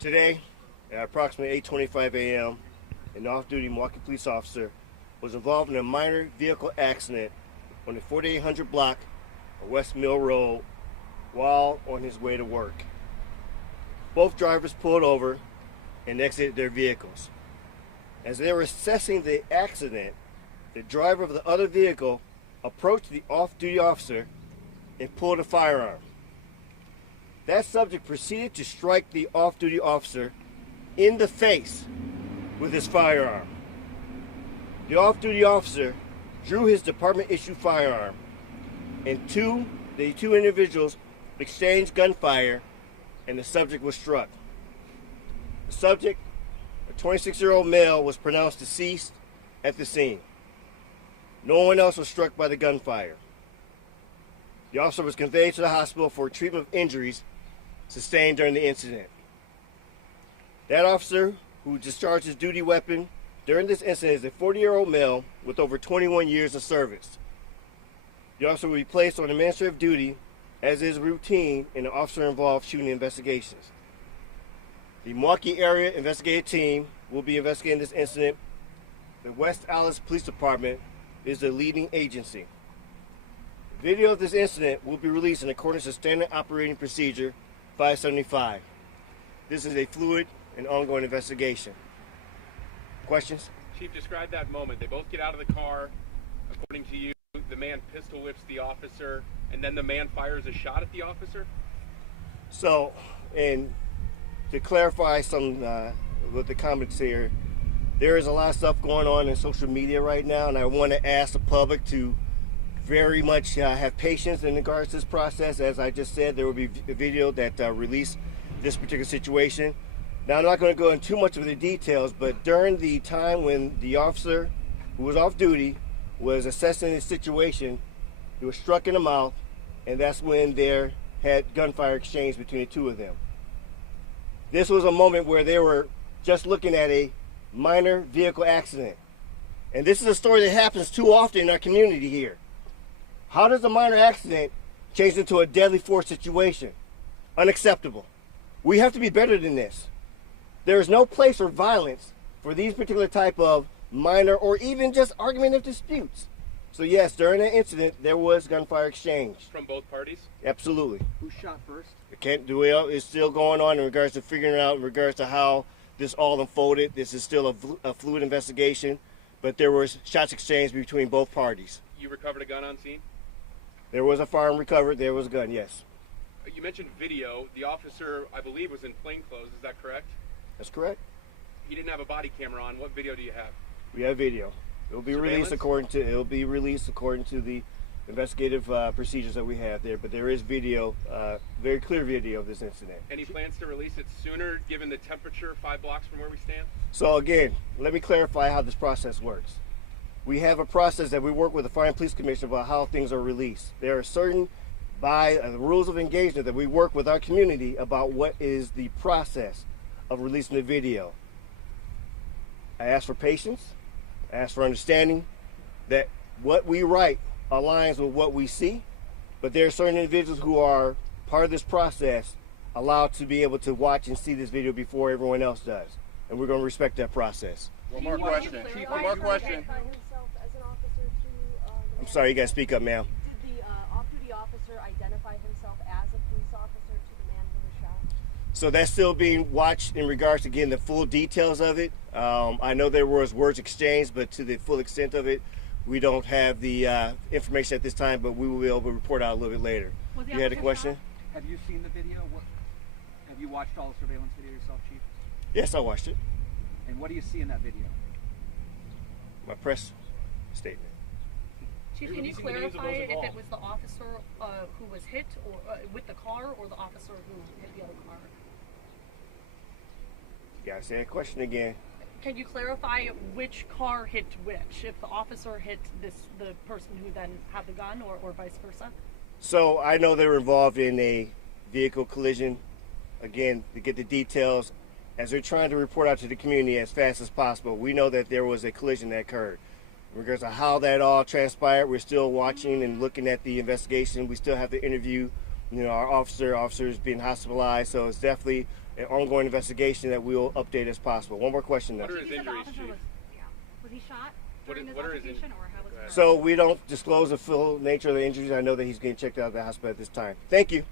Today, at approximately 8:25 a.m., an off-duty Milwaukee police officer was involved in a minor vehicle accident on the 4800 block of West Mill Road while on his way to work. Both drivers pulled over and exited their vehicles. As they were assessing the accident, the driver of the other vehicle approached the off-duty officer and pulled a firearm. That subject proceeded to strike the off-duty officer in the face with his firearm. The off-duty officer drew his department-issued firearm, and the two individuals exchanged gunfire, and the subject was struck. The subject, a 26-year-old male, was pronounced deceased at the scene. No one else was struck by the gunfire. The officer was conveyed to the hospital for treatment of injuries sustained during the incident. That officer who discharged his duty weapon during this incident is a 40-year-old male with over 21 years of service. The officer will be placed on administrative duty, as is routine in the officer-involved shooting investigations. The Milwaukee Area Investigative Team will be investigating this incident. The West Allis Police Department is the leading agency. Video of this incident will be released in accordance with Standard Operating Procedure 575. This is a fluid and ongoing investigation. Questions? Chief, describe that moment. They both get out of the car. According to you, the man pistol whips the officer, and then the man fires a shot at the officer? So, and to clarify some with the comments here, there is a lot of stuff going on in social media right now, and I want to ask the public to very much have patience in regards to this process. As I just said, there will be a video that released this particular situation. Now, I'm not going to go into too much of the details, but during the time when the officer who was off duty was assessing the situation, he was struck in the mouth, and that's when there had gunfire exchange between the two of them. This was a moment where they were just looking at a minor vehicle accident. And this is a story that happens too often in our community here. How does a minor accident change into a deadly force situation? Unacceptable. We have to be better than this. There is no place for violence for these particular type of minor or even just argumentative disputes. So yes, during that incident, there was gunfire exchange. From both parties? Absolutely. Who shot first? It's still going on in regards to figuring out in regards to how this all unfolded. This is still a fluid investigation, but there was shots exchanged between both parties. You recovered a gun on scene? There was a firearm recovered. There was a gun, yes. You mentioned video. The officer, I believe, was in plainclothes. Is that correct? That's correct. He didn't have a body camera on. What video do you have? We have video. It will be released according to the investigative procedures that we have there. But there is video, very clear video of this incident. Any plans to release it sooner, given the temperature 5 blocks from where we stand? So again, let me clarify how this process works. We have a process that we work with the Fire and Police Commission about how things are released. There are certain, by the rules of engagement, that we work with our community about what is the process of releasing the video. I ask for patience. I ask for understanding that what we write aligns with what we see, but there are certain individuals who are part of this process allowed to be able to watch and see this video before everyone else does, and we're going to respect that process. One more question. Chief, one more question. I'm sorry, you got to speak up, ma'am. Did the off-duty officer identify himself as a police officer to the man who was shot? So that's still being watched in regards to getting the full details of it. I know there was words exchanged, but to the full extent of it, we don't have the information at this time, but we will be able to report out a little bit later. You had a question? Have you seen the video? Have you watched all the surveillance video yourself, Chief? Yes, I watched it. And what do you see in that video? My press statement. Chief, can you clarify if it was the officer who was hit or with the car, or the officer who hit the other car? You gotta say that question again. Can you clarify which car hit which? If the officer hit the person who then had the gun, or vice versa? So I know they were involved in a vehicle collision. Again, to get the details, as they're trying to report out to the community as fast as possible, we know that there was a collision that occurred. In regards to how that all transpired, we're still watching and looking at the investigation. We still have to interview, our officers being hospitalized. So it's definitely an ongoing investigation that we'll update as possible. One more question now. What are his You said the injuries, officer Chief? was he shot What during is- this what are his altercation, or how was it? So we don't disclose the full nature of the injuries. I know that he's getting checked out of the hospital at this time. Thank you.